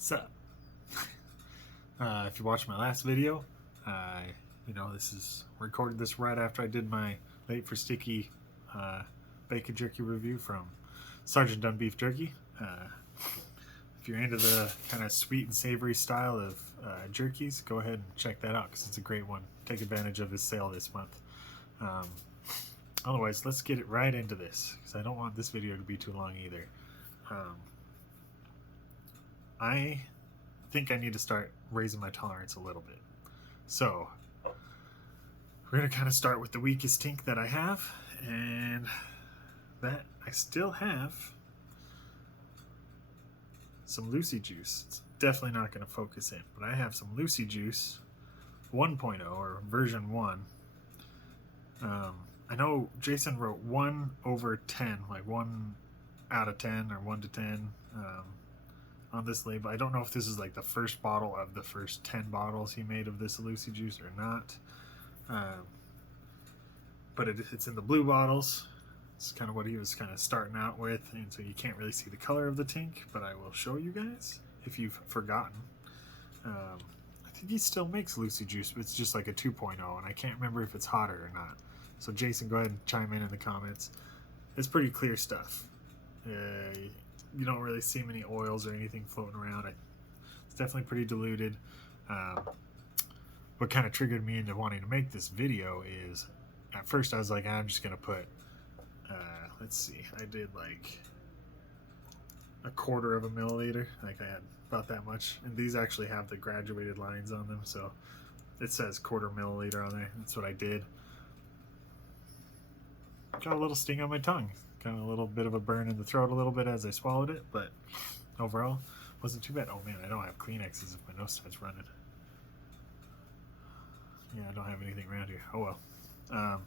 So, if you watched my last video, this is recorded this right after I did my Late for Sticky bacon jerky review from Sergeant Done Beef Jerky. If you're into the kind of sweet and savory style of jerkies, go ahead and check that out because it's a great one. Take advantage of his sale this month. Otherwise, let's get it right into this because I don't want this video to be too long either. I think I need to start raising my tolerance a little bit. So we're going to kind of start with the weakest Tinc that I have, and that I still have some Luci juice. It's definitely not going to focus in, but I have some Luci juice 1.0 or version 1. I know Jason wrote 1/10, like 1 out of 10 or 1 to 10 on this label. I don't know if this is like the first bottle of the first 10 bottles he made of this Luci juice or not. But it's in the blue bottles. It's kind of what he was kind of starting out with, and so you can't really see the color of the Tinc, but I will show you guys if you've forgotten. I think he still makes Luci juice, but it's just like a 2.0, and I can't remember if it's hotter or not. So Jason, go ahead and chime in the comments. It's pretty clear stuff. You don't really see many oils or anything floating around. It's definitely pretty diluted. What kind of triggered me into wanting to make this video is, at first I was like, I'm just going to put, let's see, I did like 1/4 of a milliliter. Like I had about that much. And these actually have the graduated lines on them. So it says 1/4 milliliter on there. That's what I did. Got a little sting on my tongue. Kind of a little bit of a burn in the throat a little bit as I swallowed it, but overall wasn't too bad. Oh man, I don't have Kleenexes if my nose starts running. Yeah, I don't have anything around here. Oh well.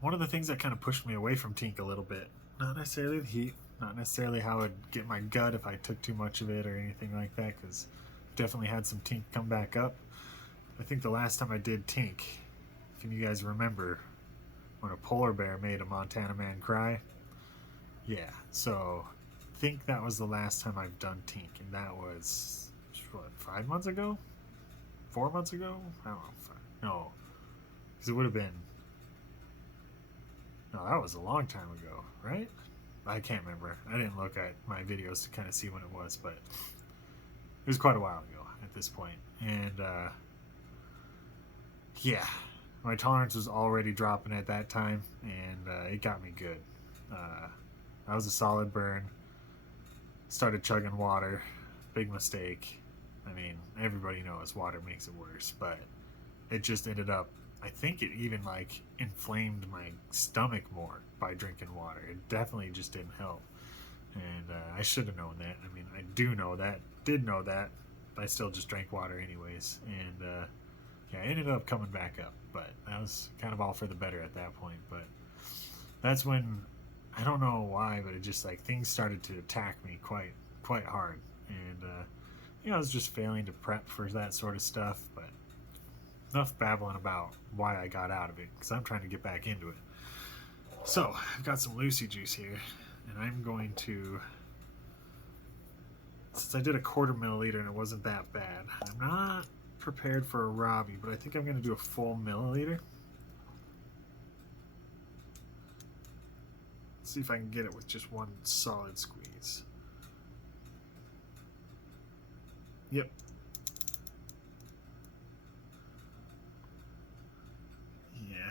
One of the things that kind of pushed me away from Tinc a little bit, not necessarily the heat, not necessarily how it'd get my gut if I took too much of it or anything like that, because definitely had some Tinc come back up. I think the last time I did Tinc, can you guys remember when a polar bear made a Montana man cry? Yeah, so I think that was the last time I've done Tinc, and that was, what, 5 months ago? 4 months ago? I don't know. No, because it would have been, no, that was a long time ago, right? I can't remember. I didn't look at my videos to kind of see when it was, but it was quite a while ago at this point. And yeah, my tolerance was already dropping at that time, and it got me good. That was a solid burn. Started chugging water. Big mistake. I mean, everybody knows water makes it worse, but it just ended up, I think it even like inflamed my stomach more by drinking water. It definitely just didn't help. And I should have known that. I mean, I did know that, but I still just drank water anyways. And yeah, I ended up coming back up, but that was kind of all for the better at that point. But that's when, I don't know why, but it just like things started to attack me quite hard. And I was just failing to prep for that sort of stuff. But enough babbling about why I got out of it, because I'm trying to get back into it. So I've got some Luci juice here, and I'm going to, since I did 1/4 milliliter and it wasn't that bad, I'm not prepared for a Robbie, but I think I'm going to do a full milliliter. Let's see if I can get it with just one solid squeeze. Yep. Yeah.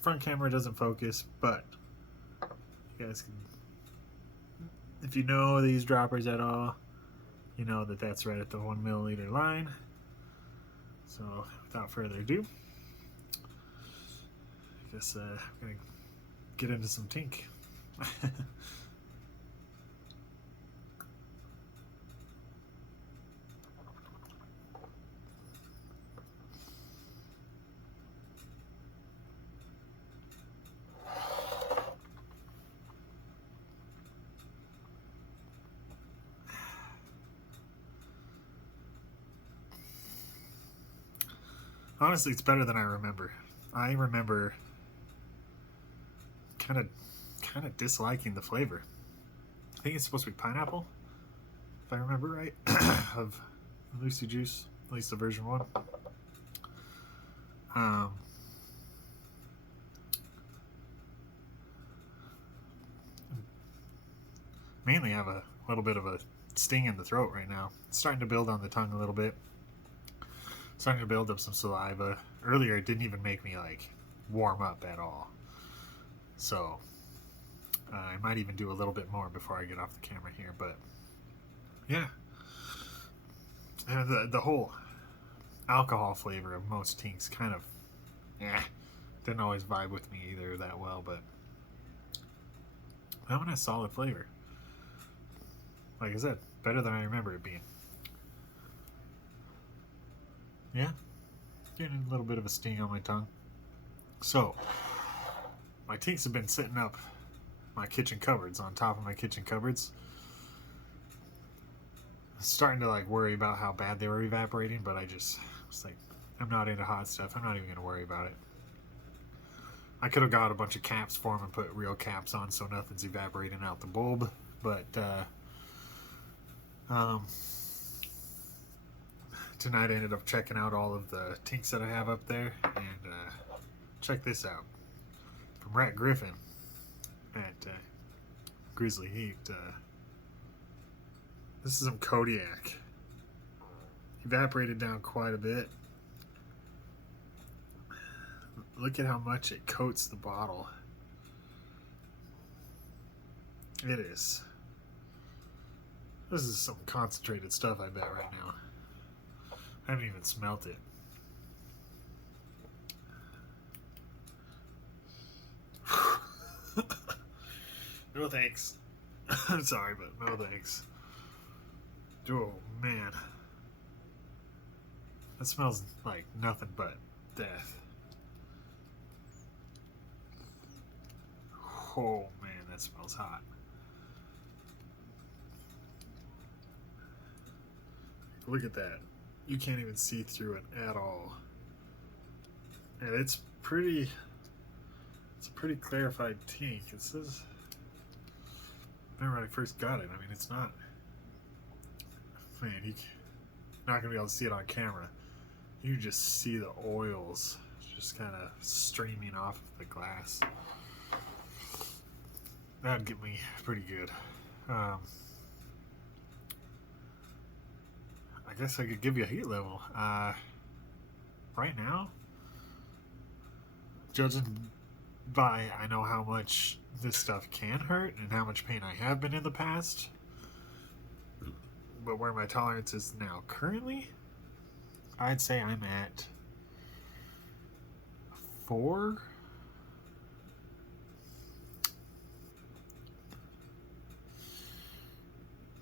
Front camera doesn't focus, but you guys can, if you know these droppers at all, you know that that's right at the 1 milliliter line. So without further ado, I guess I'm gonna get into some Tinc. Honestly, it's better than I remember. I remember kind of disliking the flavor. think it's supposed to be pineapple, if I remember right, of Luci juice, at least the version 1. Mainly have a little bit of a sting in the throat right now. It's starting to build on the tongue a little bit. Starting to build up some saliva. Earlier, it didn't even make me like warm up at all. So I might even do a little bit more before I get off the camera here. But yeah, the whole alcohol flavor of most tinks kind of didn't always vibe with me either that well. But that one has solid flavor. Like I said, better than I remember it being. Yeah, getting a little bit of a sting on my tongue. So, my tinks have been sitting up my kitchen cupboards, on top of my kitchen cupboards. Starting to like worry about how bad they were evaporating, but I was like, I'm not into hot stuff. I'm not even going to worry about it. I could have got a bunch of caps for them and put real caps on so nothing's evaporating out the bulb, but tonight I ended up checking out all of the tinks that I have up there, and check this out from Rat Griffin at Grizzly Heat. This is some Kodiak. Evaporated down quite a bit. Look at how much it coats the bottle. It is. This is some concentrated stuff, I bet, right now. I haven't even smelt it. No thanks. I'm sorry, but no thanks. Oh, man. That smells like nothing but death. Oh, man, that smells hot. Look at that. You can't even see through it at all. And it's a pretty clarified tinc. It says, remember when I first got it, I mean, it's not, man, you're not going to be able to see it on camera. You just see the oils just kind of streaming off of the glass. That'd get me pretty good. I guess I could give you a heat level. Right now, judging by I know how much this stuff can hurt and how much pain I have been in the past, but where my tolerance is now currently, I'd say I'm at 4.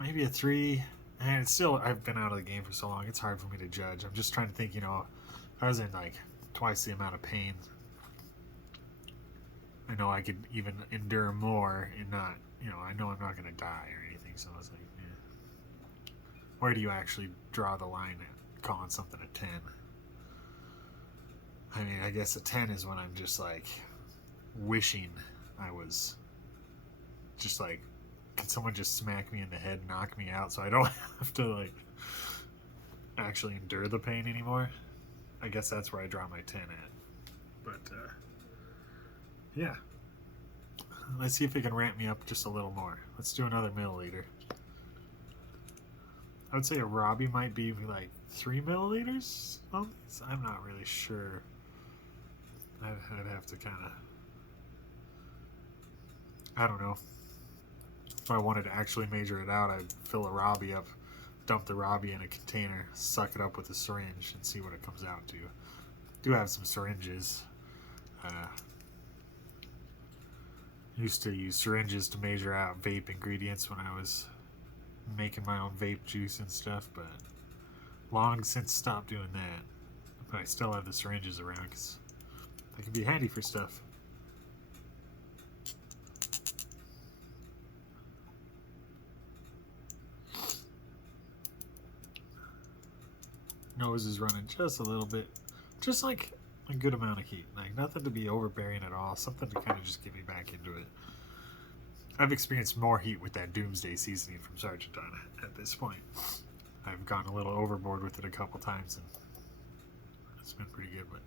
Maybe a 3. And it's still, I've been out of the game for so long, it's hard for me to judge. I'm just trying to think, if I was in like twice the amount of pain, I know I could even endure more and not, I know I'm not going to die or anything. So I was like, where do you actually draw the line at calling something a 10? I mean, I guess a 10 is when I'm just like wishing I was just like, can someone just smack me in the head and knock me out so I don't have to like actually endure the pain anymore? I guess that's where I draw my 10 at. But yeah, let's see if it can ramp me up just a little more. Let's do another milliliter. I would say a Robbie might be like 3 milliliters on these. I'm not really sure. I'd have to kind of, I don't know. If I wanted to actually measure it out, I'd fill a Robbie up, dump the Robbie in a container, suck it up with a syringe, and see what it comes out to. Do have some syringes. Used to use syringes to measure out vape ingredients when I was making my own vape juice and stuff, but long since stopped doing that. But I still have the syringes around because they can be handy for stuff. Nose is running just a little bit, just like a good amount of heat, like nothing to be overbearing at all, something to kind of just get me back into it. I've experienced more heat with that Doomsday seasoning from Sergeant on at this point. I've gone a little overboard with it a couple times, and it's been pretty good. But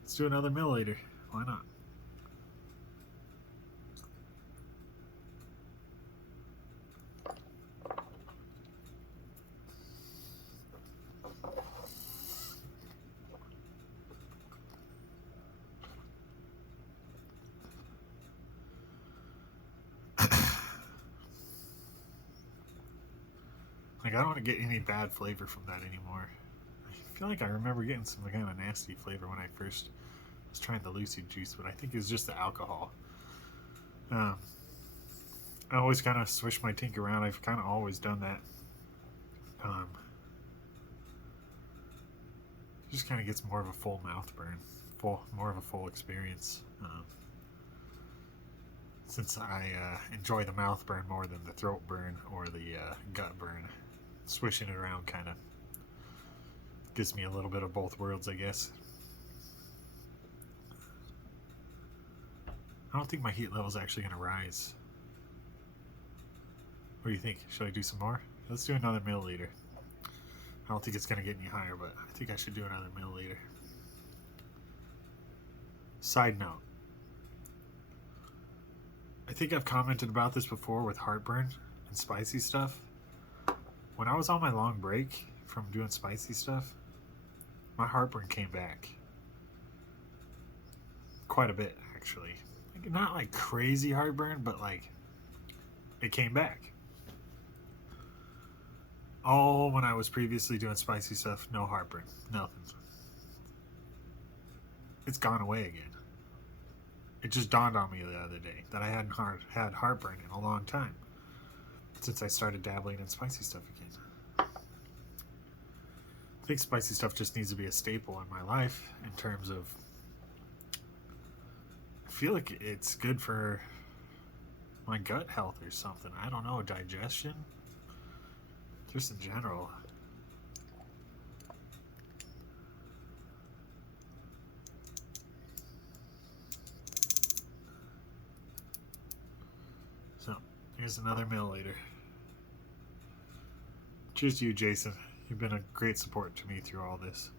let's do another milliliter. Why not? Like, I don't want to get any bad flavor from that anymore. I feel like I remember getting some kind of nasty flavor when I first was trying the Luci juice, but I think it was just the alcohol. I always kind of swish my Tinc around. I've kind of always done that. Just kind of gets more of a full mouth burn, more of a full experience. Since I enjoy the mouth burn more than the throat burn or the gut burn, swishing it around kind of gives me a little bit of both worlds, I guess. I don't think my heat level is actually going to rise. What do you think? Should I do some more? Let's do another milliliter. I don't think it's going to get any higher, but I think I should do another milliliter. Side note. I think I've commented about this before with heartburn and spicy stuff. When I was on my long break from doing spicy stuff, my heartburn came back. Quite a bit, actually. Like, not like crazy heartburn, but like it came back. All when I was previously doing spicy stuff, no heartburn, nothing. It's gone away again. It just dawned on me the other day that I hadn't had heartburn in a long time since I started dabbling in spicy stuff again. I think spicy stuff just needs to be a staple in my life in terms of, I feel like it's good for my gut health or something. I don't know, digestion, just in general. So, here's another milliliter. Cheers to you, Jason. You've been a great support to me through all this.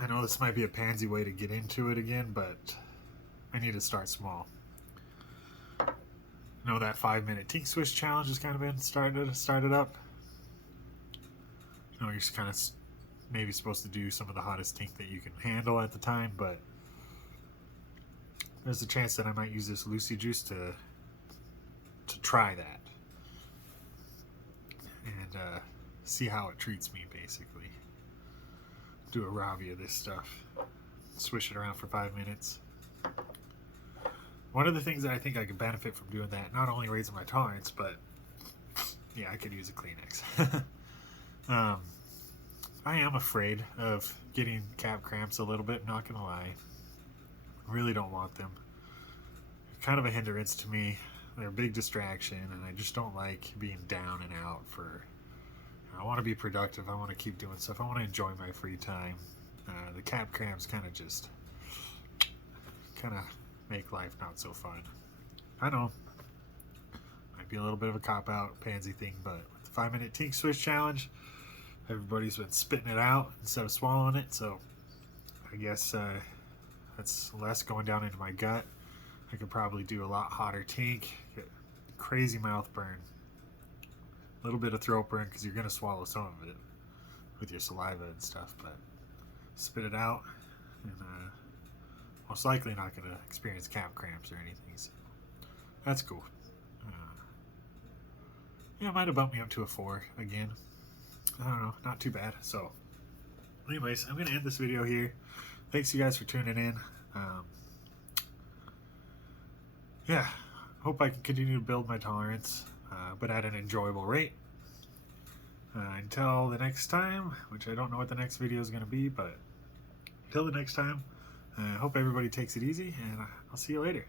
I know this might be a pansy way to get into it again, but I need to start small. I know that 5-minute Tinc Swish challenge has kind of been started up. You know, you're just kind of maybe supposed to do some of the hottest Tinc that you can handle at the time, but there's a chance that I might use this Luci juice to try that and see how it treats me, basically. Do a Ravi of this stuff, swish it around for 5 minutes. One of the things that I think I could benefit from doing that, not only raising my tolerance, but yeah, I could use a Kleenex. I am afraid of getting calf cramps a little bit, not gonna lie. I really don't want them. They're kind of a hindrance to me. They're a big distraction, and I just don't like being down and out for... I want to be productive. I want to keep doing stuff. I want to enjoy my free time. The calf cramps kind of make life not so fun. I know. Might be a little bit of a cop-out, pansy thing, but with the 5-minute Tinc Swish challenge, everybody's been spitting it out instead of swallowing it, so I guess that's less going down into my gut. I could probably do a lot hotter Tinc, get crazy mouth burn, a little bit of throat burn because you're going to swallow some of it with your saliva and stuff, but spit it out, and most likely not going to experience calf cramps or anything, so that's cool. Yeah, it might have bumped me up to a 4 again. I don't know, not too bad. So anyways, I'm going to end this video here. Thanks you guys for tuning in. Yeah, hope I can continue to build my tolerance, but at an enjoyable rate. Until the next time, which I don't know what the next video is going to be, but until the next time, I hope everybody takes it easy, and I'll see you later.